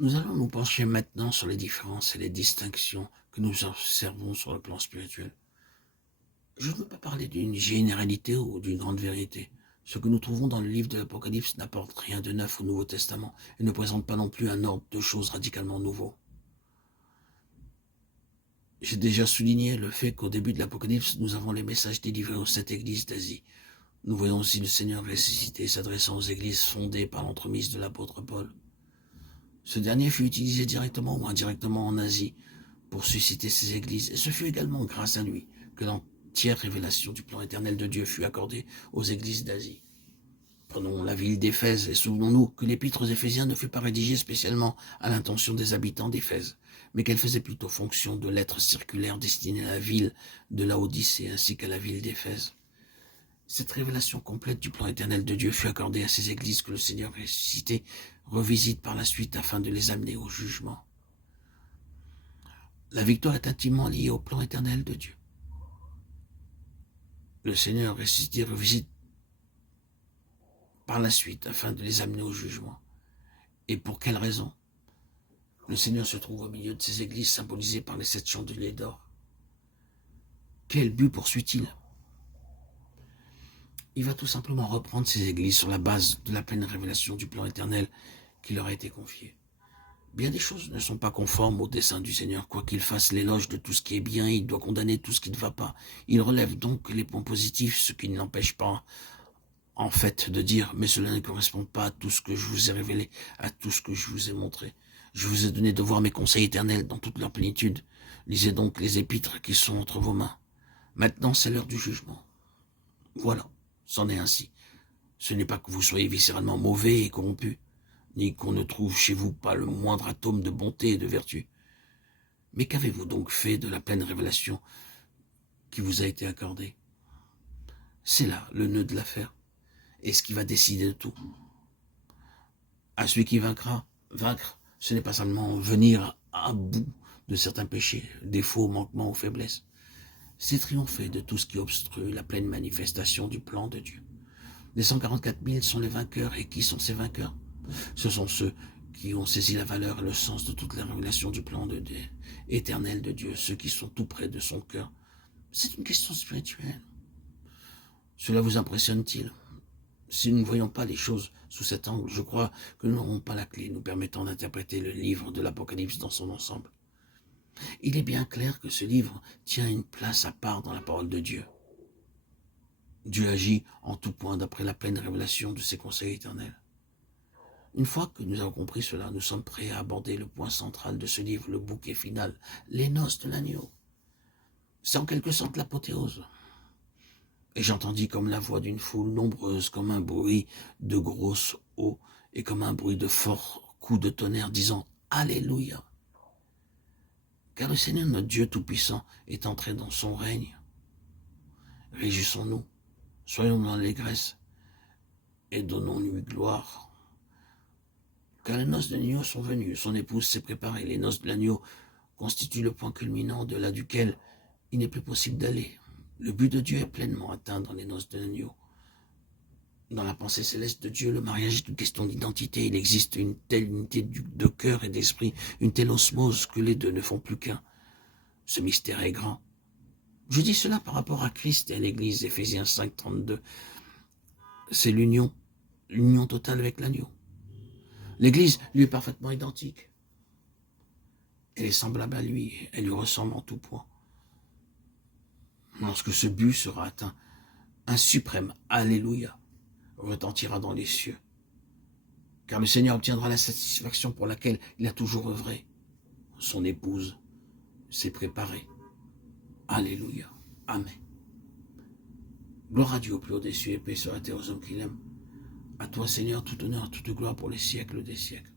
Nous allons nous pencher maintenant sur les différences et les distinctions que nous observons sur le plan spirituel. Je ne veux pas parler d'une généralité ou d'une grande vérité. Ce que nous trouvons dans le livre de l'Apocalypse n'apporte rien de neuf au Nouveau Testament et ne présente pas non plus un ordre de choses radicalement nouveau. J'ai déjà souligné le fait qu'au début de l'Apocalypse, nous avons les messages délivrés aux 7 églises d'Asie. Nous voyons aussi le Seigneur ressuscité s'adressant aux églises fondées par l'entremise de l'apôtre Paul. Ce dernier fut utilisé directement ou indirectement en Asie pour susciter ces églises, et ce fut également grâce à lui que l'entière révélation du plan éternel de Dieu fut accordée aux églises d'Asie. Prenons la ville d'Éphèse et souvenons-nous que l'épître aux Éphésiens ne fut pas rédigée spécialement à l'intention des habitants d'Éphèse, mais qu'elle faisait plutôt fonction de lettres circulaires destinées à la ville de Laodicée ainsi qu'à la ville d'Éphèse. Cette révélation complète du plan éternel de Dieu fut accordée à ces églises que le Seigneur ressuscité revisite par la suite afin de les amener au jugement. La victoire est intimement liée au plan éternel de Dieu. Le Seigneur ressuscité revisite par la suite afin de les amener au jugement. Et pour quelle raison? Le Seigneur se trouve au milieu de ces églises symbolisées par les 7 chandeliers d'or. Quel but poursuit-il? Il va tout simplement reprendre ces églises sur la base de la pleine révélation du plan éternel qui leur a été confié. Bien des choses ne sont pas conformes au dessein du Seigneur. Quoi qu'il fasse l'éloge de tout ce qui est bien, il doit condamner tout ce qui ne va pas. Il relève donc les points positifs, ce qui ne l'empêche pas, en fait, de dire « mais cela ne correspond pas à tout ce que je vous ai révélé, à tout ce que je vous ai montré. Je vous ai donné de voir mes conseils éternels dans toute leur plénitude. Lisez donc les épîtres qui sont entre vos mains. Maintenant, c'est l'heure du jugement. Voilà, c'en est ainsi. Ce n'est pas que vous soyez viscéralement mauvais et corrompus, ni qu'on ne trouve chez vous pas le moindre atome de bonté et de vertu. Mais qu'avez-vous donc fait de la pleine révélation qui vous a été accordée? C'est là le nœud de l'affaire, et ce qui va décider de tout. À celui qui vaincra, vaincre, ce n'est pas seulement venir à bout de certains péchés, défauts, manquements ou faiblesses. C'est triompher de tout ce qui obstrue la pleine manifestation du plan de Dieu. Les 144 000 sont les vainqueurs, et qui sont ces vainqueurs? Ce sont ceux qui ont saisi la valeur et le sens de toute la révélation du plan éternel de Dieu, ceux qui sont tout près de son cœur. C'est une question spirituelle. Cela vous impressionne-t-il? Si nous ne voyons pas les choses sous cet angle, je crois que nous n'aurons pas la clé nous permettant d'interpréter le livre de l'Apocalypse dans son ensemble. Il est bien clair que ce livre tient une place à part dans la parole de Dieu. Dieu agit en tout point d'après la pleine révélation de ses conseils éternels. Une fois que nous avons compris cela, nous sommes prêts à aborder le point central de ce livre, le bouquet final, les noces de l'agneau. C'est en quelque sorte l'apothéose. Et j'entendis comme la voix d'une foule nombreuse, comme un bruit de grosses eaux et comme un bruit de forts coups de tonnerre, disant « Alléluia !» Car le Seigneur notre Dieu Tout-Puissant est entré dans son règne. Réjouissons-nous, soyons dans l'allégresse et donnons-lui gloire. Car les noces de l'agneau sont venues, son épouse s'est préparée. Les noces de l'agneau constituent le point culminant au-delà duquel il n'est plus possible d'aller. Le but de Dieu est pleinement atteint dans les noces de l'agneau. Dans la pensée céleste de Dieu, le mariage est une question d'identité. Il existe une telle unité de cœur et d'esprit, une telle osmose que les deux ne font plus qu'un. Ce mystère est grand. Je dis cela par rapport à Christ et à l'Église, Éphésiens 5, 32. C'est l'union totale avec l'agneau. L'Église lui est parfaitement identique. Elle est semblable à lui, elle lui ressemble en tout point. Lorsque ce but sera atteint, un suprême Alléluia retentira dans les cieux. Car le Seigneur obtiendra la satisfaction pour laquelle il a toujours œuvré. Son épouse s'est préparée. Alléluia. Amen. Gloire à Dieu au plus haut des cieux et paix sur la terre aux hommes qu'il aime. À toi, Seigneur, tout honneur, toute gloire pour les siècles des siècles.